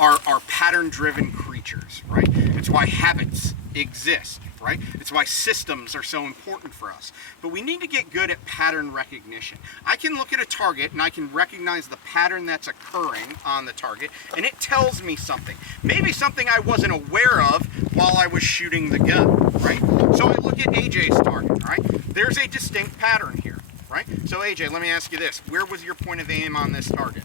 are pattern-driven creatures, right? It's why habits exist, right? It's why systems are so important for us. But we need to get good at pattern recognition. I can look at a target and I can recognize the pattern that's occurring on the target, and it tells me something. Maybe something I wasn't aware of while I was shooting the gun, right? So I look at AJ's target, right? There's a distinct pattern here, right? So AJ, let me ask you this. Where was your point of aim on this target?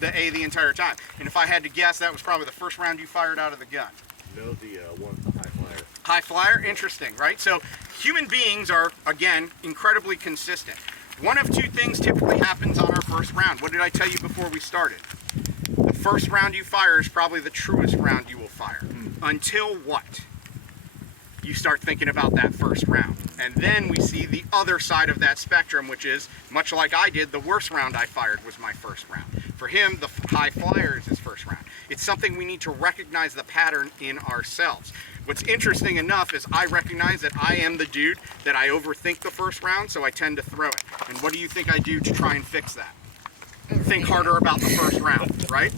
The A the entire time. And if I had to guess, that was probably the first round you fired out of the gun. No, the one, the high flyer. High flyer, interesting, right? So human beings are, again, incredibly consistent. One of two things typically happens on our first round. What did I tell you before we started? The first round you fire is probably the truest round you will fire. Until what? You start thinking about that first round. And then we see the other side of that spectrum, which is, much like I did, the worst round I fired was my first round. For him, the high flyer is his first round. It's something we need to recognize the pattern in ourselves. What's interesting enough is I recognize that I am the dude that I overthink the first round, so I tend to throw it. And what do you think I do to try and fix that? Think harder about the first round, right?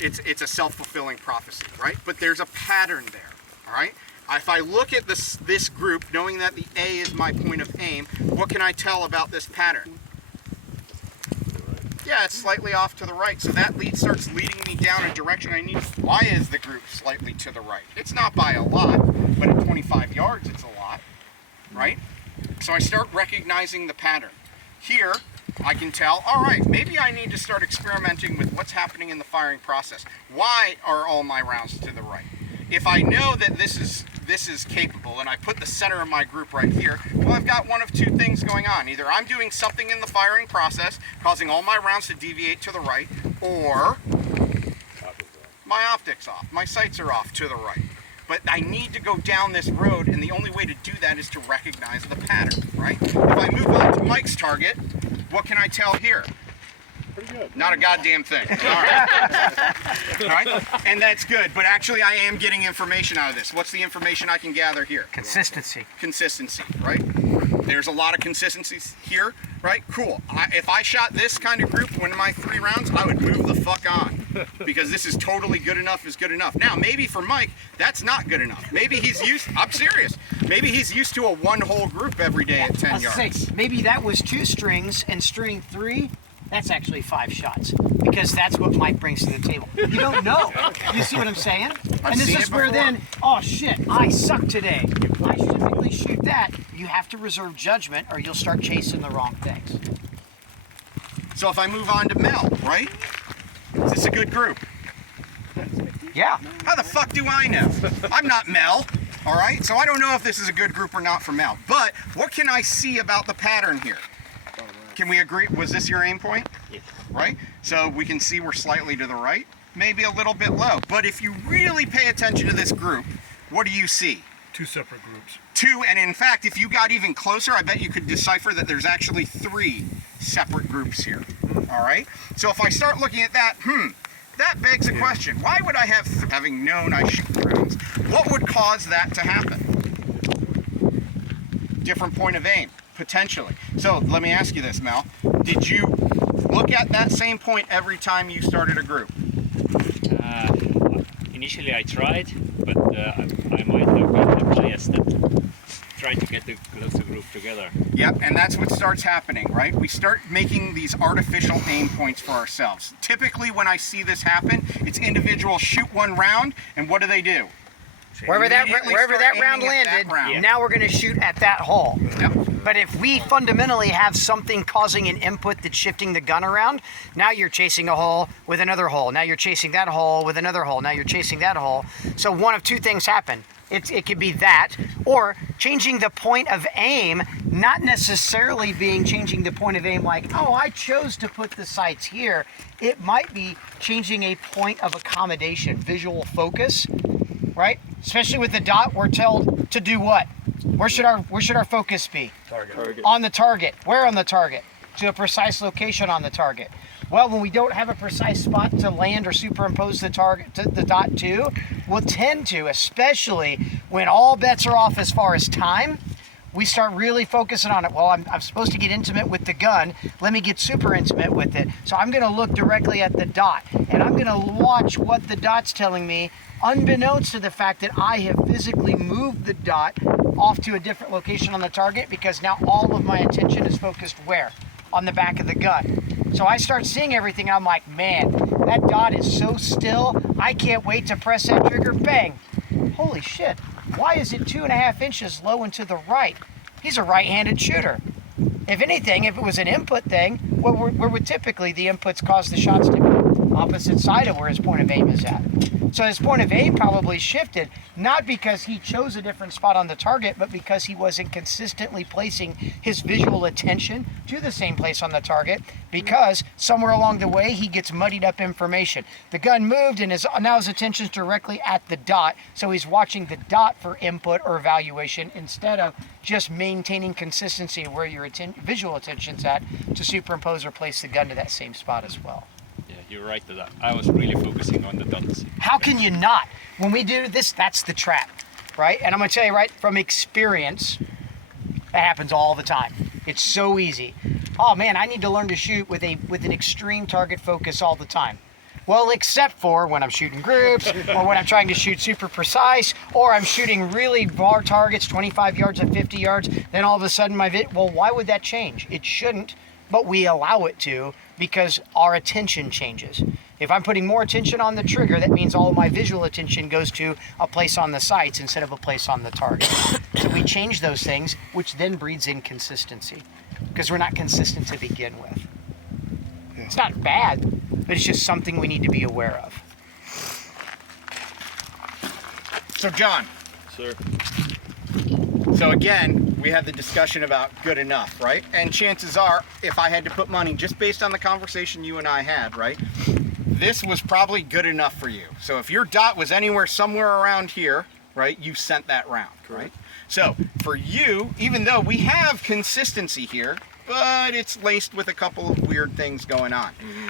It's a self-fulfilling prophecy, right? But there's a pattern there, all right? If I look at this group, knowing that the A is my point of aim, what can I tell about this pattern? Yeah, it's slightly off to the right. So that starts leading me down a direction I need. Why is the group slightly to the right? It's not by a lot, but at 25 yards, it's a lot, right? So I start recognizing the pattern. Here, I can tell, all right, maybe I need to start experimenting with what's happening in the firing process. Why are all my rounds to the right? If I know that this is capable and I put the center of my group right here, well, I've got one of two things going on. Either I'm doing something in the firing process, causing all my rounds to deviate to the right, or my optics off, my sights are off to the right. But I need to go down this road, and the only way to do that is to recognize the pattern, right? If I move on to Mike's target, what can I tell here? Pretty good. Not a goddamn thing. All right. All right. And that's good. But actually, I am getting information out of this. What's the information I can gather here? Consistency. Consistency, right? There's a lot of consistencies here, right? Cool. If I shot this kind of group one of my 3 rounds, I would move the fuck on. Because this is totally good enough is good enough. Now, maybe for Mike, that's not good enough. Maybe he's used, I'm serious, maybe he's used to a one whole group every day at 10 yards. Maybe that was 2 strings, and string 3, that's actually 5 shots, because that's what Mike brings to the table. You don't know. You see what I'm saying? And this is where then, oh shit, I suck today. I should typically shoot that. You have to reserve judgment, or you'll start chasing the wrong things. So if I move on to Mel, right? Is this a good group? Yeah. How the fuck do I know? I'm not Mel, all right? So I don't know if this is a good group or not for Mel. But what can I see about the pattern here? Can we agree? Was this your aim point? Yes. Right? So we can see we're slightly to the right, maybe a little bit low. But if you really pay attention to this group, what do you see? 2 separate groups. 2, and in fact, if you got even closer, I bet you could decipher that there's actually 3 separate groups here. All right? So if I start looking at that, that begs a question. Why would I have, having known I shoot rounds, what would cause that to happen? Different point of aim, potentially. So let me ask you this, Mel. Did you look at that same point every time you started a group? Initially I tried, but I might have got adjusted. Try to get the closer group together. Yep, and that's what starts happening, right? We start making these artificial aim points for ourselves. Typically when I see this happen, it's individuals shoot 1 round, and what do? Wherever that round landed, now we're going to shoot at that hole. Yep. But if we fundamentally have something causing an input that's shifting the gun around, now you're chasing a hole with another hole. Now you're chasing that hole with another hole. Now you're chasing that hole. So one of 2 things happen. It could be that, or changing the point of aim, not necessarily being changing the point of aim like, oh, I chose to put the sights here. It might be changing a point of accommodation, visual focus, right? Especially with the dot, we're told to do what? Where should our focus be? Target. On the target. Where on the target? To a precise location on the target. Well, when we don't have a precise spot to land or superimpose the target to the dot to, we'll tend to, especially when all bets are off as far as time, we start really focusing on it. Well, I'm supposed to get intimate with the gun. Let me get super intimate with it. So I'm going to look directly at the dot, and I'm going to watch what the dot's telling me, unbeknownst to the fact that I have physically moved the dot off to a different location on the target, because now all of my attention is focused where? On the back of the gun. So I start seeing everything. I'm like, man, that dot is so still. I can't wait to press that trigger. Bang. Holy shit. Why is it 2.5 inches low and to the right? He's a right-handed shooter. If anything, if it was an input thing, where would typically the inputs cause the shots to go? Opposite side of where his point of aim is at. So his point of aim probably shifted, not because he chose a different spot on the target, but because he wasn't consistently placing his visual attention to the same place on the target, because somewhere along the way he gets muddied up information. The gun moved and now his attention's directly at the dot, so he's watching the dot for input or evaluation instead of just maintaining consistency where your visual attention's at to superimpose or place the gun to that same spot as well. Yeah, you're right to that. I was really focusing on the dots. How can you not? When we do this, that's the trap, right? And I'm gonna tell you right from experience, that happens all the time. It's so easy. Oh man, I need to learn to shoot with an extreme target focus all the time. Well, except for when I'm shooting groups, or when I'm trying to shoot super precise, or I'm shooting really far targets, 25 yards at 50 yards, then all of a sudden well, why would that change? It shouldn't, but we allow it to, because our attention changes. If I'm putting more attention on the trigger, that means all of my visual attention goes to a place on the sights instead of a place on the target. So we change those things, which then breeds inconsistency, because we're not consistent to begin with. It's not bad, but it's just something we need to be aware of. So John, Sir. so again, we had the discussion about good enough, right? And chances are, if I had to put money, just based on the conversation you and I had, right? This was probably good enough for you. So if your dot was somewhere around here, right, you sent that round, right? So for you, even though we have consistency here, but it's laced with a couple of weird things going on. Mm-hmm.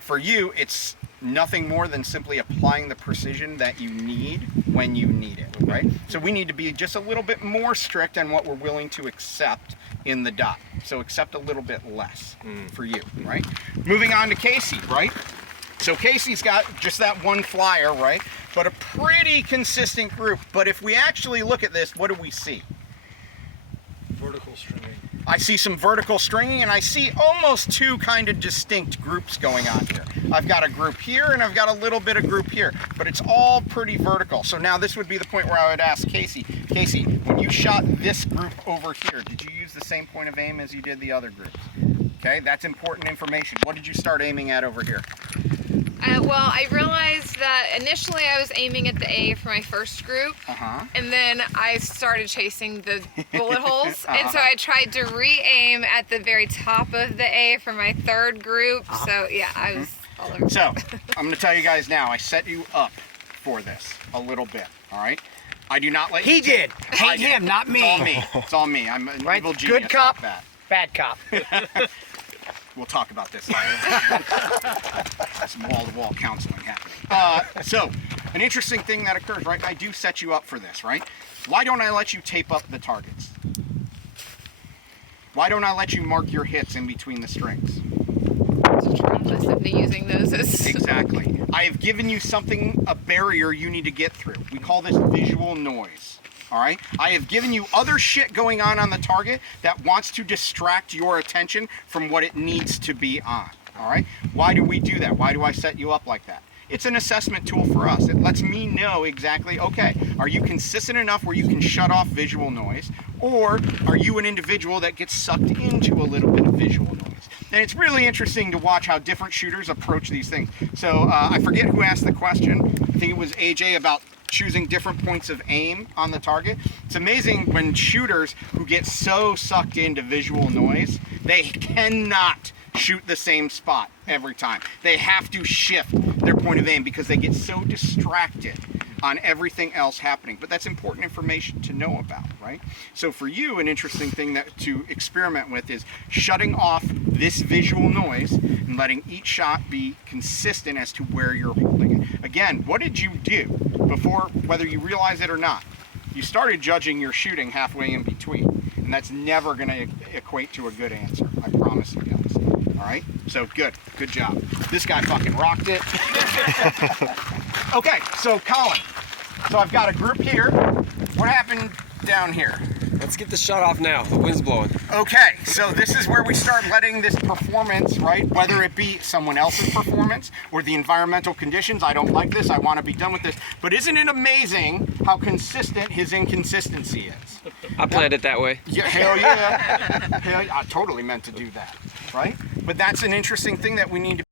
For you, it's nothing more than simply applying the precision that you need when you need it, right? So we need to be just a little bit more strict on what we're willing to accept in the dot. So accept a little bit less for you, right? Moving on to Casey, right? So Casey's got just that one flyer, right? But a pretty consistent group. But if we actually look at this, what do we see? Vertical stringing. I see some vertical stringing, and I see almost two kind of distinct groups going on here. I've got a group here, and I've got a little bit of group here, but it's all pretty vertical. So now this would be the point where I would ask Casey, when you shot this group over here, did you use the same point of aim as you did the other groups? Okay, that's important information. What did you start aiming at over here? Well, I realized that initially I was aiming at the A for my first group, and then I started chasing the bullet holes, and so I tried to re-aim at the very top of the A for my third group. So yeah, I was all over. So I'm going to tell you guys now, I set you up for this a little bit, all right? I do not let you... He did. Hate him, not me. It's all me. It's all me. I'm an right? evil genius. Good cop, like bad cop. We'll talk about this later. Some wall-to-wall counseling happening. So, an interesting thing that occurs, right? I do set you up for this, right? Why don't I let you tape up the targets? Why don't I let you mark your hits in between the strings? Just have been using those as... Exactly. I have given you a barrier you need to get through. We call this visual noise. All right? I have given you other shit going on the target that wants to distract your attention from what it needs to be on. All right? Why do we do that? Why do I set you up like that? It's an assessment tool for us. It lets me know exactly, okay, are you consistent enough where you can shut off visual noise? Or are you an individual that gets sucked into a little bit of visual noise? And it's really interesting to watch how different shooters approach these things. So I forget who asked the question. I think it was AJ about choosing different points of aim on the target. It's amazing when shooters who get so sucked into visual noise, they cannot shoot the same spot every time. They have to shift their point of aim because they get so distracted on everything else happening. But that's important information to know about, right? So for you, an interesting thing to experiment with is shutting off this visual noise and letting each shot be consistent as to where you're holding it. Again, what did you do before, whether you realize it or not? You started judging your shooting halfway in between. And And that's never going to equate to a good answer. I promise you guys. All right? So good job. This guy fucking rocked it. Okay, so Colin. So I've got a group here. What happened down here? Let's get the shot off now. The wind's blowing. Okay, so this is where we start letting this performance, right? Whether it be someone else's performance or the environmental conditions. I don't like this. I want to be done with this. But isn't it amazing how consistent his inconsistency is? I planned it that way. Yeah, hell yeah. Hell yeah. I totally meant to do that, right? But that's an interesting thing that we need to